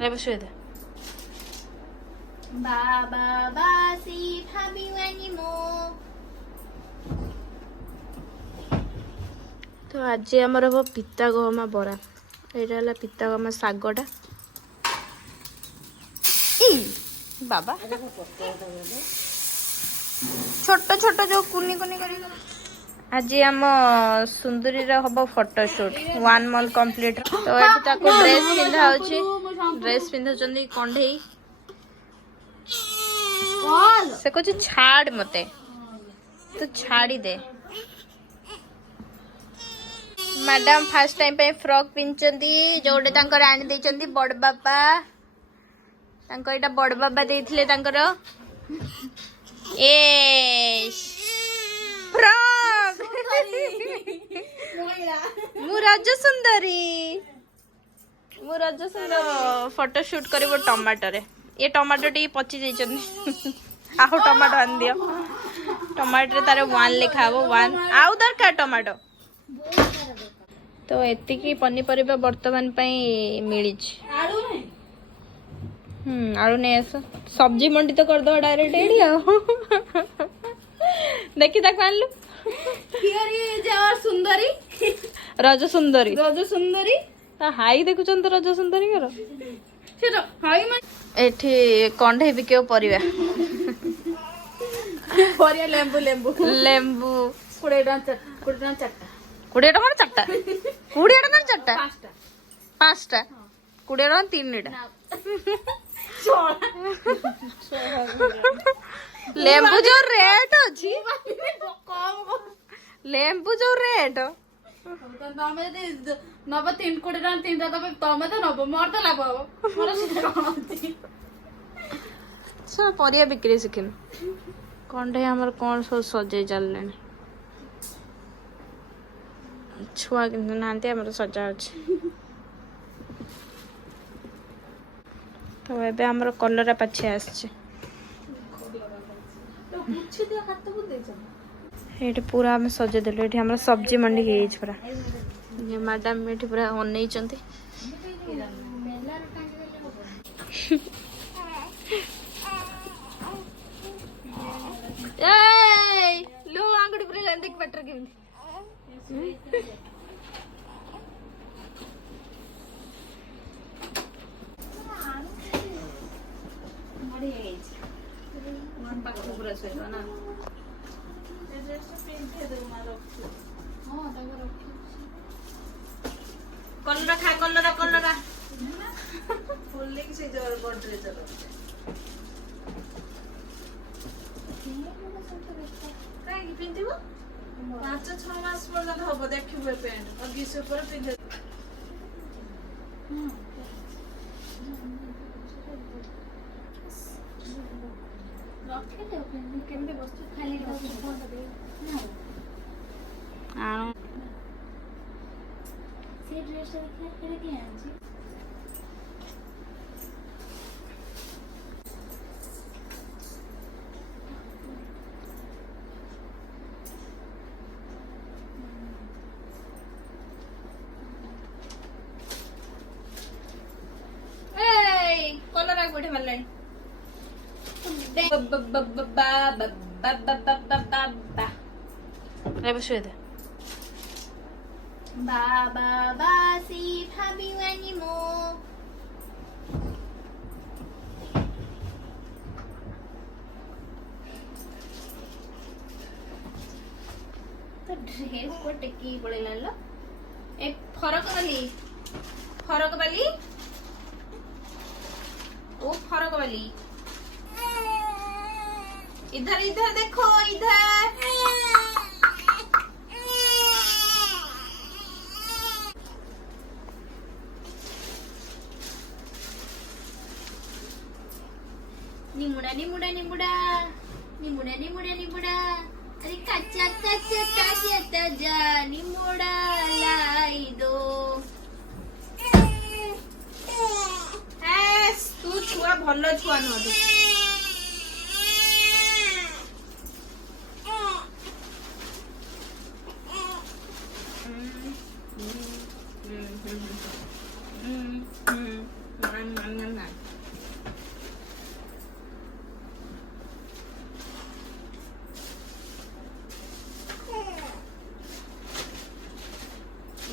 Rebushuda. Baba basi ଭାବିବାନି ମୋ ତ ଆଜି ଆମର ହବ ପିତା ଗହମା ବରା। ଏଇଟା ହେଲା ପିତା ଗହମା ଶାଗଟା। ବାବା ଛୋଟ ଛୋଟ ଯୋଉ କୁନି କୁନି କରି ଆଜି ଆମ ସୁନ୍ଦରୀର ହବ ଫଟୋ ସୁଟ୍ 1 month କମ୍ପ୍ଲିଟ। ତ ଏଠି ତାକୁ ଡ୍ରେସ୍ ପିନ୍ଧା ହଉଛି। ଡ୍ରେସ୍ ପିନ୍ଧୁଛନ୍ତି କଣ୍ଢେଇ। ସେ କହୁଛି ଛାଡ ମତେ ତୁ ଛାଡ଼ି ଦେ। मैडम फर्स्ट टाइम पे फ्रॉक पिंचंदी जोडे तांकर आनी देचंदी बड़ बाबा तांको एटा बड़ बाबा देथिले तांकर ए फ्रॉक मु राज सुंदरी फोटो शूट करबो टमाटो रे। ये टमाटो टी पची जाइचंदी आउ टमाटो आन दियो। टमाटो रे तारे 1 लिखा हबो 1 आउ दरकार टमाटो। तो एतिकी पनीपरिबा वर्तमान मिली आलू नहीं आस सब्जी मंडी तो कर दो डायरेक्ट एडी देखी ताको आनलु सुंदरी रज सुंदरी हाई देखुचन तो रज सुंदरी कर एठी कंढे बिकेओ परिबा लेंबू लेंबू लेंबू 20 टका 20 टका चारटा 20 टका चारटा 5टा 20 टका 3टा लेंबू जो रेट अछि लेंबू जो रेट तमे नब 3 कोटी टका 3 तबे तमे तो नब मोर तो लाभ हो मोर सीधा कोन होती सब परिया बिक्री सिखिन कंढे हमर कोन सब सजे चलले छुआ किंतु नांती हमर सजा अछि। तो एबे हमर कलरा पाछे आछे एठी पूरा हम सजे देलु। एठी हमर सब्जी मंडी हे छ पूरा ये मैडम एठी पूरा ओनै चंती ए लो आंगडी पूरा देख बेटर के कलरा खा कलरा कलरा फुल्ले की से जोर बॉर्डर चलो काई पिंदिबो 5-6 मास पर्यंत हबो देखिबो पेंट और 20 ऊपर पिंदे रखे दे केमते वस्तु खाली आनो से ड्रेस देखला केरे के आंची कलर आग बैठे मारलानी बाबा बासी भाबिवानी मो तो ड्रेस को टेकी पड़े लो एक फरक वाली वो फरक वाली इधर इधर देखो इधर निमुड़ा निमुड़ा निमुड़ा निमुड़ा निमुड़ा निमुड़ा अरे कच्चा कच्चा ताजा ताजा निमुड़ा लाई दो तू छुआ भल छुआ नुह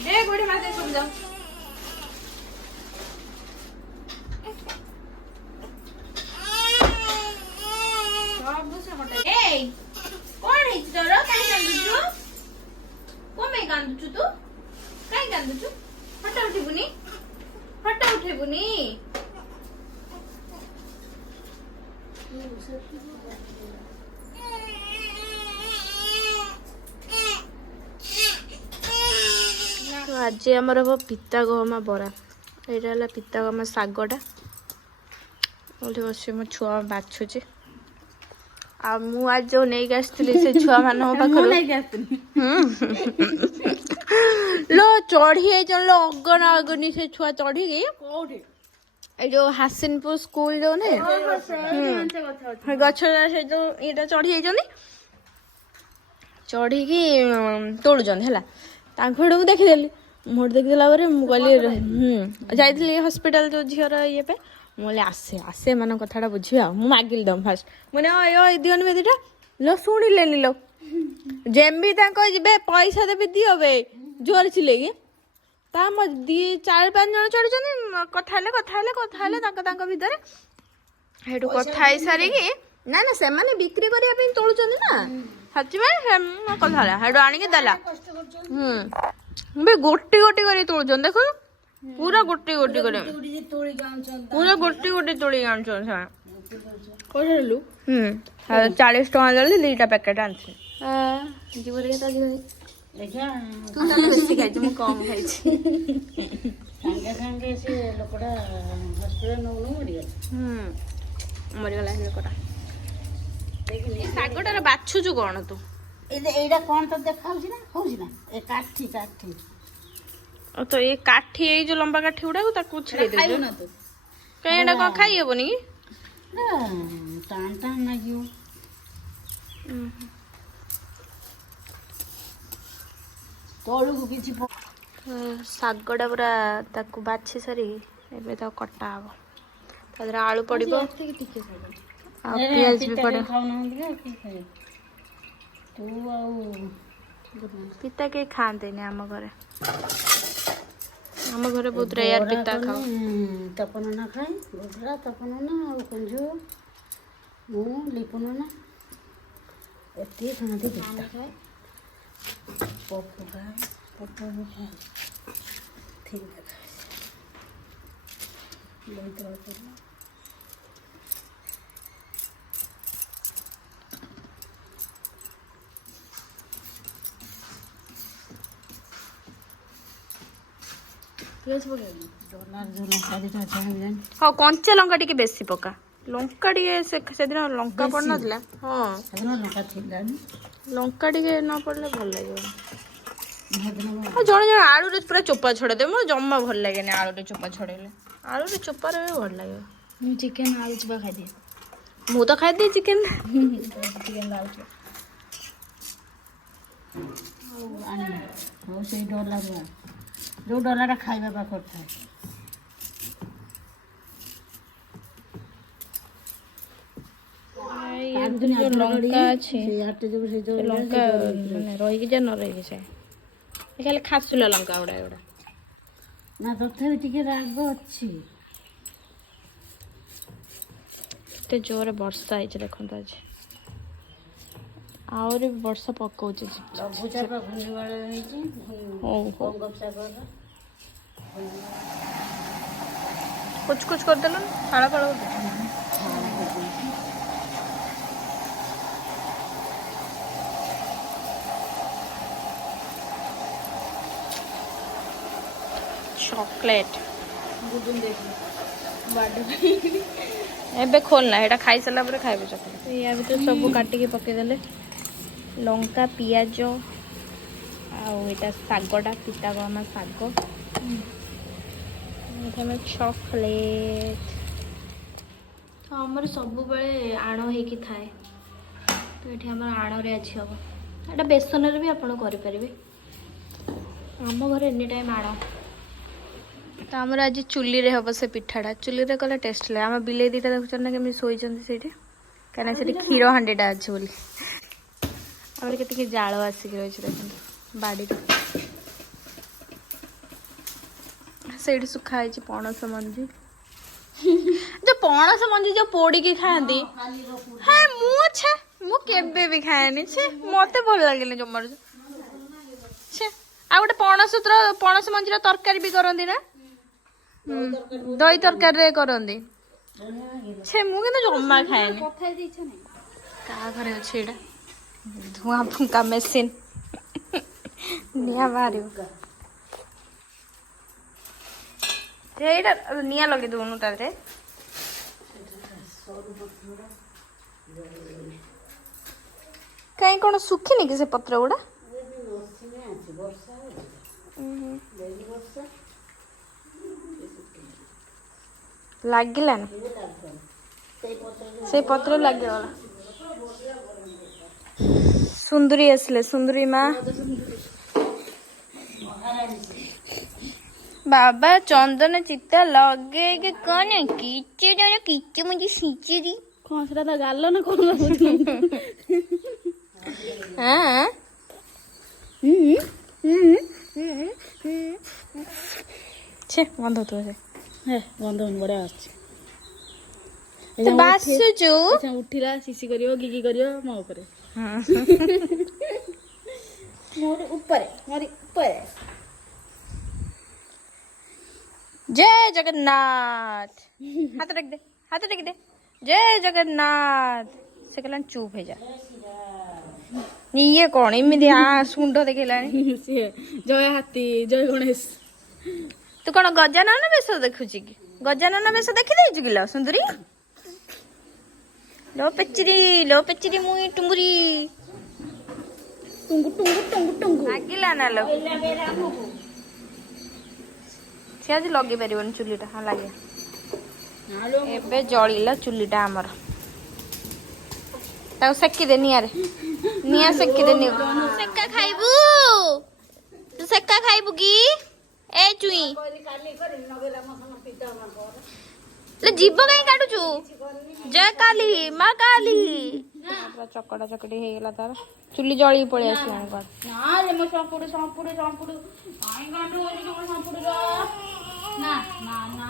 ଦେ ଗୋଟେ ମାସେ ସବୁ ଯାଉ ସବୁ ସେ ହଟାଇ ଏଇ କଣ ହେଇଛି ତୋର କାଇଁ କାନ୍ଦୁଛୁ କଣ ପାଇଁ କାନ୍ଦୁଛୁ ତୁ କାଇଁ କାନ୍ଦୁଛୁ ଫଟୋ ଉଠେଇବୁନି तो आज आमर हम पिता गहमा बरा यहाँ है पिता गहमा शागटा बस मो छुआ बाछुची आ मु आज जो नहीं आसती से छुआ मान लो चढ़ी लो अगन अगनी से छुआ चढ़ी गई जो हासिनपुर स्कूल जो ने गछ से जो ये चढ़ी चढ़ी तोड़ुन है मुझे देखीदेली मुझे देखीदेला मुझे जाइली हस्पिटाल जो झीर ये पे मुझे आसे आसे मान कथा बुझे मुझे मागिल दम फास्ट मुझे दिवन में दीटा लो शुणिले लो जेमी जी पैसा देवी दिवे जोर चिले कि दी 4-5 जन चढ़ुन कथा भितर हेटू कथा सारिकी ना ना से माने बिक्री करने तोड़ुन ना हाथी कथा हेटू आणिकी देला गोटी गोटी कर तोड़ुन देख पूरा गोटी गोटी कर पूरा गोटी गोटी तोड़ी गाँव 40 टका देली 2टा पैकेट आनছি तू तो बेसी खाई मु कम खाई संगे संगे से लोकड़ा हॉस्पिटल मरिगला लोकटा सागटार बाछुचु कौन तू एटा कौन तो देखाउछि ना होउछि ना ए काठी काठी तो ये काठी ये जो लंबा काठी उड़ा ताकू छिड़े दे खाइबो ना तू कहीं एटा को खाई हेबनी ना टान टान ना giu तोलू को किछि शागटा पूरा ताकू बाछि सारी एबे तो कटा हबो तादरा आलू पड़िबो आ प्याज भी पड़े तू आउ पिता के खाते ने आम घरे बहुत रेयर पिता खाओ तपन ना खाए गुजरा तपन ना आ कुंजू मु लिपुन ना एते खाते पिता खाए पप्पू खाए पप्पू भी खाए ठीक है बहुत अच्छा हाँ कंचा लंका टी बेसी पका लंका टी से दिन लंका पड़ ना हाँ लंका टी न पड़े भल लगे जड़े जड़े आलू रे पूरा चोपा छड़े दे मोर जम्मा भल लगे आलू रे चोपा छड़ेले आलू रे चोपा रे भल लगे चिकेन आलू चोपा खाई दे मु तो खाई दे चिकेन चिकेन आलू चोपा हो से डॉलर जो डॉलर खाइबा बा करता है जो लंका अच्छे लंका रही जा न रही से खाली खासुला लंका गुड़ा गुड़ा ना तथापि टिके राग अच्छी ते जोर वर्षा है देखो आज आउरी वर्षा पकाउछ लघुचाप घूर्णिवाड़ होइछि बंगोपसागर कुछ कर देलो फाड़ा फाड़ा चॉकलेट गुडुन देखि बाडू एबे खोलना एटा खाई सला पर खाइबे चॉकलेट या भी तो सब काटी के पके देले लंका पियाज आटा शागटा पिता गहमा शाग में चॉकलेट तो आमर सब बेले आण होगी थाए तो ये आम आण रे आज हम एटा बेसन रे भी आपन करि परिबे आम घर एनी टाइम आण तो आमर आज चुली रे हम से पिठाटा चुली रे कले टेस्ट लगे आम बिले दीटा देखुन ना केमी शोई से कहीं से क्षीर हांडीटा अच्छे बोली आम के जाल आसिक रही देखो बाड़ी ସେଇଠି ଶୁଖା ହେଇଛି ପଣସ ମଞ୍ଜି ଯୋଉ ପଣସ ମଞ୍ଜି ଯୋଉ ପୋଡିକି ଖାଆନ୍ତି ହଁ ମୁଁ କେବେ ବି ଖାଏନି ଛେ ମତେ ଭଲ ଲାଗେନି ଜମାରୁ ଛେ ଆଉ ଗୋଟେ ପଣସ ମଞ୍ଜିର ତରକାରୀ ବି କରନ୍ତି ନା ଦହି ତରକାରୀରେ କରନ୍ତି ଛେ ମୁଁ କିନ୍ତୁ ଜମା ଖାଏନି କାହା ଘରେ ଅଛି ଏଇଟା ଧୂଆଁ ଫୁଙ୍କା ମେସିନ୍ ନିଆଁ ବାହାରିବ ଏଇଟା ନିଆଁ ଲଗେଇ ଦଉନୁ ତାରେ କାଇଁ କଣ ଶୁଖିନି କି ସେ ପତ୍ର ଗୁଡା ଲାଗିଲାନି ସେଇ ପତ୍ର ଲାଗିଗଲା ସୁନ୍ଦରୀ ଆସିଲେ ସୁନ୍ଦରୀ ମା ବାବା ଚନ୍ଦନ ଚିତା ଲଗେଇକି କଣ କିଛି ମୁझे ସିଞ୍ଚି କଣ ସେଟା ତା ଗାଲ ନା କଣ ଛେ ବନ୍ଧ ତୁ ବନ୍ଧ ବଢିଆ ଆସୁଛି ବାସୁଛୁ ଉଠିଲା ଶିଶି କରିବ ଗିଗି କରିବ ମୋ ଉପରେ ମୋରି ଉପରେ जय जगन्नाथ हाथ रख दे जय जगन्नाथ से कहला चुप हो जा ये कौन इमिदी सुंड देखलानी जय हाथी जय गणेश तू कौन गजानन बेश देखुची कि गजानन बेश देखी देछु कि लो सुंदरी लो पेचरी मुई टुंगरी टुंगु लागिला ना लो से आज लगे पारिबन चुलीटा हाँ लगे एबे जळिला चुलीटा आमर ताऊ सेकी दे निया सेकी दे सेका खाइबू तू सेका खाइबू की ए चुई ले जीव कहीं काटुचु जय काली माँ काली चकड़ा चकड़ी हो गला तार चुली जळी पळी आसलानी कोन ना रे मो संपुड़ काई गांडू होई के मो संपुड़ ना ना ना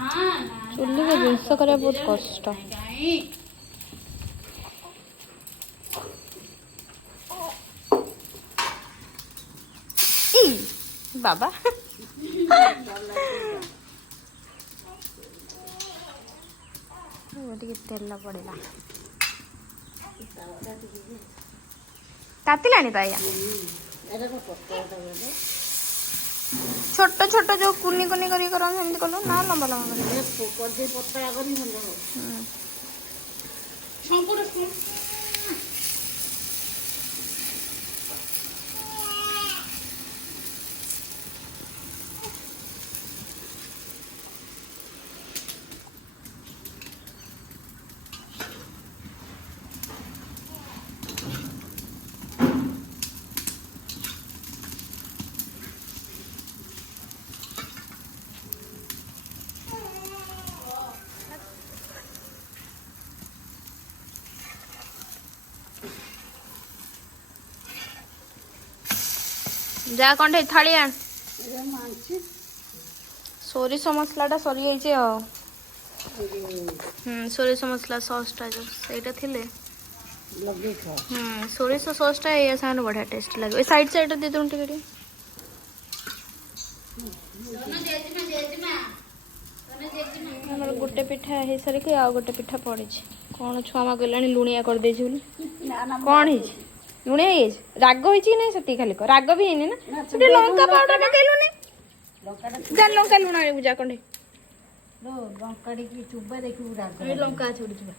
चुली के जिनस करिया बहुत कष्ट ई बाबा ଟିକେ ତେଲ ପଡିଲା ତାତିଲାଣି ତ ଆଜ୍ଞା ଛୋଟ ଛୋଟ ଯୋଉ କୁନି କୁନି କରି କରନ୍ତି ସେମିତି କଲୁ ନା ଲମ୍ବା ଲମ୍ବା କରି जा कंठे थाली आण सोरिष मसलाटा सरी जाइए सोरिष मसला सॉसटा जो सेटा थिले सोरिष सॉसटा या साने बढ़िया टेस्ट लगे साइड साइड दे दूं टिके हमर गोटे पिठा हे सरे के आ गोटे पिठा पड़े कौन छुआ मा गलानी लुणिया कर दे छी कौन हे लुणिया हे राग होई छी नै सती खाली राग भी हेनी ना सेटे लंका पाउडर पकेलु नै जा लंका लुणा रे बुझा कंडे लो लंका की चुबा देखु राग ए लंका छोड़ी चुबा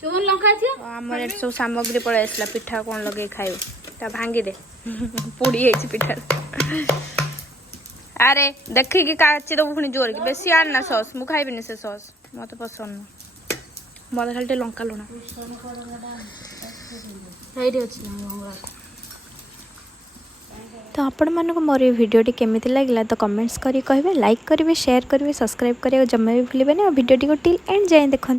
चुन लंका छी हमर एट सब सामग्री पळे आसला पिठा कोन लगे खाइयो ता भांगी दे पोड़ी हे छी पिठा अरे देखी कि काची दबु पुनी जोर की बेसी आन ना सॉस मु खाइबिनी से सॉस मते पसंद मोर खाली लंका लुणा ହେଇଟି ଅଛି ନା तो आपण मानक मोर ये वीडियोटी केमिति लागला तो कमेंट्स करी कहबे लाइक करेंगे शेयर करेंगे सब्सक्राइब करेंगे जम्मे भी भूलिबे ना वीडियोटी को टिल एंड जाए देखो।